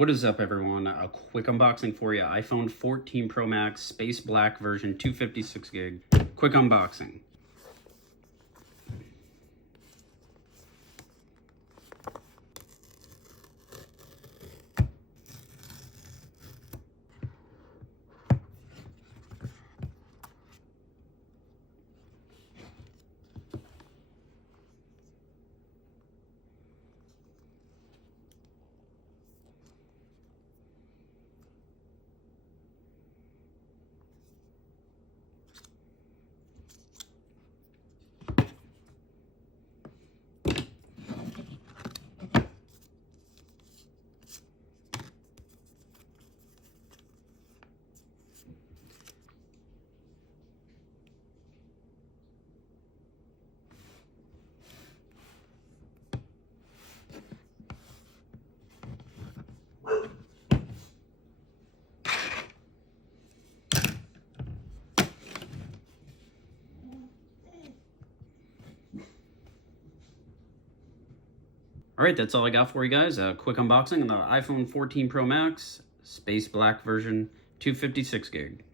What is up, everyone? A quick unboxing for you. iPhone 14 Pro Max, space black version, 256 gig. Quick unboxing. All right, that's all I got for you guys. A quick unboxing on the iPhone 14 Pro Max, space black version, 256 gig.